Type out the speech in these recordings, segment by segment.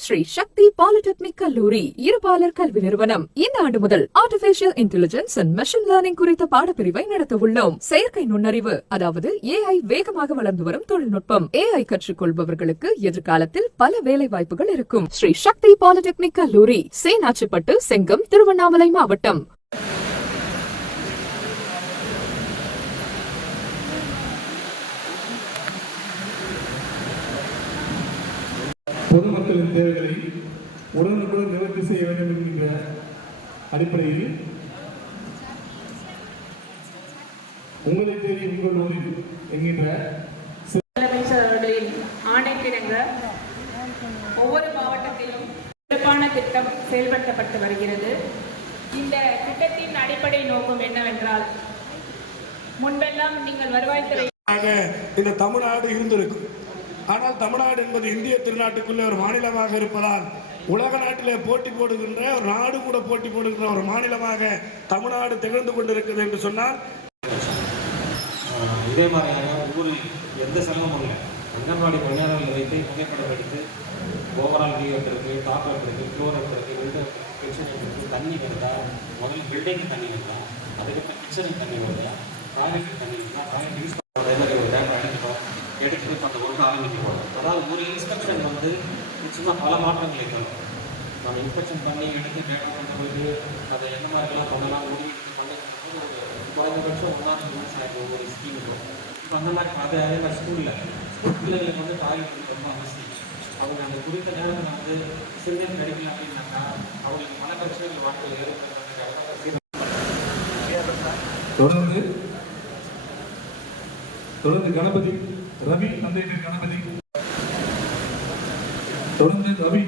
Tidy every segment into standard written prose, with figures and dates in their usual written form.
ஸ்ரீ சக்தி polytechnic கல்லூரி இருபாலர் கல்வி நிறுவனம் இந்த ஆண்டு முதல் artificial intelligence and machine learning குறித்த பாடப்பிரிவை நடத்த உள்ளோம். செயற்கை நுண்ணறிவு அதாவது AI வேகமாக வளர்ந்து வரும் தொழில்நுட்பம். AI கற்றுக்கொள்பவர்களுக்கு எதிர்காலத்தில் பல வேலை வாய்ப்புகள் இருக்கும். ஸ்ரீ சக்தி பாலிடெக்னிக் கல்லூரி, சேனாச்சிப்பட்டு, செங்கம், திருவண்ணாமலை மாவட்டம். பொதுமக்களின் தேவைகளை உடனுக்குடன் நிவர்த்தி செய்ய வேண்டும் என்கின்ற அடிப்படையில் உங்களை தேடி உங்கள் ஊரில் என்கின்ற முதலமைச்சர் அவர்களின் ஆணைக்கிணங்க ஒவ்வொரு மாவட்டத்திலும் சிறப்பான திட்டம் செயல்படுத்தப்பட்டு வருகிறது. இந்த திட்டத்தின் அடிப்படை நோக்கம் என்னவென்றால், முன்பெல்லாம் நீங்கள் வருவாய்த்துறை இந்த தமிழ்நாடு இருந்திருக்கும். ஆனால் தமிழ்நாடு என்பது இந்திய திருநாட்டுக்குள்ளே ஒரு மாநிலமாக இருப்பதால் உலக நாட்டிலே போட்டி போடுகின்ற ஒரு நாடு கூட போட்டி போடுகின்ற ஒரு மாநிலமாக தமிழ்நாடு திகழ்ந்து கொண்டிருக்கிறது என்று சொன்னால், இதே மாதிரியான ஊரில் எந்த செலவும் இல்லை. அங்கன்வாடி பணியாளர்கள் வைத்து புகைப்படம் எடுத்து ஓவரால் வியூ எடுத்துருக்கு, டாப் எடுத்துருக்கு, ஃப்ளோர் எடுத்துருக்கு, விண்டோ கிச்சன் எடுத்துருக்கு. தண்ணி வருதா, முதல்ல பில்டிங்கு தண்ணி வருதா, அதுக்கப்புறம் கிச்சனுக்கு தண்ணி வருதா, டாய்லெட்டுக்கு தண்ணி வருதா, டாய்லெட் யூஸ் பண்ணுற மாதிரி ஒரு டேம் எடுத்து அந்த ஒன்று ஆரம்பிக்கிறோம். அதாவது ஒரு இன்ஸ்பெக்ஷன் வந்து நிச்சயமாக பல மாற்றங்கள் இருக்கணும். நம்ம இன்ஸ்பெக்ஷன் பண்ணி எடுத்து டேட்டா கொண்டு போயிட்டு அதை என்ன மாதிரிலாம் பண்ணலாம் பண்ணி குறைந்தபட்சம் விவசாயம் ஒரு ஸ்கீம் இருக்கும். இப்போ அந்த மாதிரி அதே மாதிரி ஸ்கூல் பிள்ளைங்களுக்கு வந்து டாய்லெட் ரொம்ப அவசியம். அவங்க அந்த குறித்த நேரத்தில் வந்து சிறுநீர் கிடைக்கல அப்படின்னாக்கா அவங்களுக்கு பல பிரச்சனைகள் வாழ்க்கையில் ஏற்படுறதுக்காக தொடர்ந்து கணபதி ரவி, தந்தை பேர் கணபதி. தொடர்ந்து ரவி,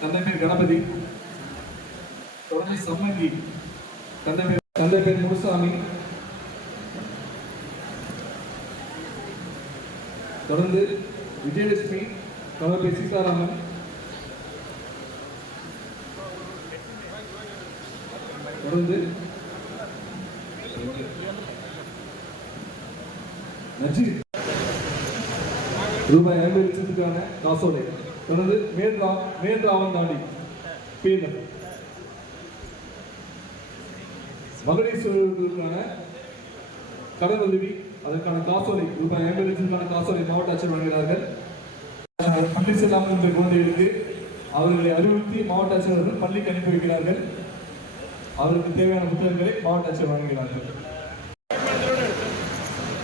தந்தை பேர் கணபதி. தொடர்ந்து சம்மங்கி, தந்தை பேர் முனுசாமி. தொடர்ந்து விஜயலட்சுமி, கணவர் பேர் சீதாராமன். தொடர்ந்து நஜீர், ரூபாய் 50 லட்சத்துக்கான காசோலை. தொடர்ந்து மேல்ராவன் தாண்டி பேனர் மகளிர் கடன் உதவி, அதற்கான காசோலை ரூபாய் 50 லட்சத்துக்கான காசோலை மாவட்ட ஆட்சியர் வழங்குகிறார்கள். பள்ளி செல்லாமல் என்ற குழந்தைகளுக்கு அவர்களை அறிவுறுத்தி மாவட்ட ஆட்சியர்கள் பள்ளிக்கு அனுப்பி வைக்கிறார்கள். அவருக்கு தேவையான புத்தகங்களை மாவட்ட ஆட்சியர் வழங்குகிறார்கள்.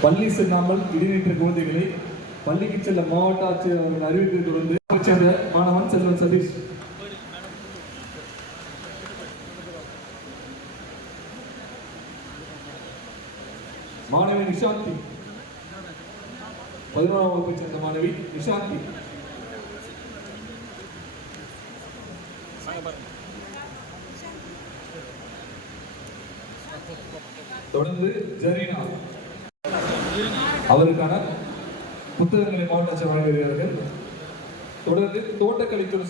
பள்ளி செல்லாமல் இடைநீற்ற குழந்தைகளை பள்ளிக்கு செல்ல மாவட்ட ஆட்சியர் அவர்கள் அறிவித்ததை தொடர்ந்து சேர்ந்த மாணவன் செல்வன் சதீஷ், மாணவி நிஷாந்தி, 11ஆம் வகுப்பை சேர்ந்த மாணவி நிஷாந்தி. தொடர்ந்து ஜரீனா, அவருக்கான புத்தகங்களை மாவட்ட ஆட்சியர் வழங்குகிறார்கள். தொடர்ந்து தோட்டக்கலைத்துறை